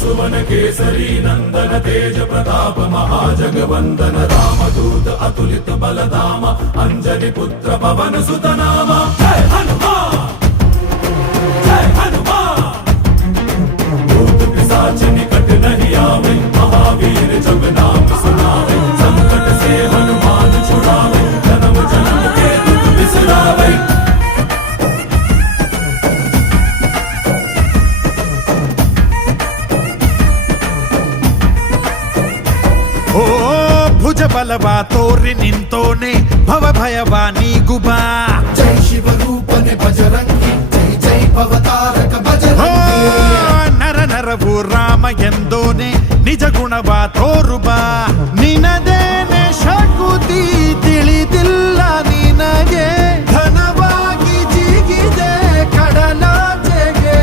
सुवन केसरी नंदन तेज प्रताप महाजगवंदन रामदूत अतुलित बलधाम अंजनी पुत्र पवन सुत नाम जय हनुमान जय हनुमान। भूत पिशाच निकट नहीं आवे महावीर जब नाम सुनावे संकट से हनुमान छुड़ावे जन्म जन्म के दुख बिसरावे। ಓ ಭುಜ ಬಲವಾ ತೋರಿ ನಿಂತೋನೆ ಭವ ಭಯವಾ ನೀಗುಬಾ ಜೈ ಶಿವ ರೂಪನೆ ಬಜರಂಗಿ ಜೈ ಜೈ ಭವತಾರಕ ಬಜರಂಗಿ ನರ ನರವು ರಾಮ ಎಂದೋನೆ ನಿಜ ಗುಣವಾ ತೋರುಬಾ ನಿನದೇನೆ ಶಕುತಿ ತಿಳಿದಿಲ್ಲ ನಿನಗೆ ಘನವಾಗಿ ಜಿಗಿದೆ ಕಡಲಾಚೆಗೆ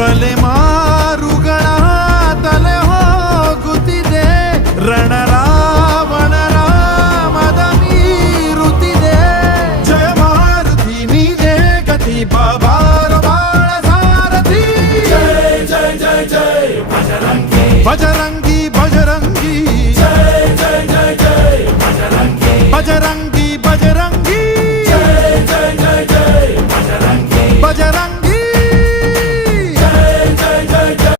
ತಲೆಮಾರುಗಳ ತಲೆ ಹೋಗುತ್ತಿದೆ ರಣರಾವಣರ ಮದ ಮೀರುತ್ತಿದೆ ಜಯ ಮಾರುತಿ ನೀನೇ ಗತಿ ಬಾಬಾರ ಬಾಳ ಸಾರಥಿ जय जय जय जय बजरंगी ಬಜರಂಗಿ ಬಜರಂಗಿ जय जय जय जय बजरंगी ಬಜರಂಗಿ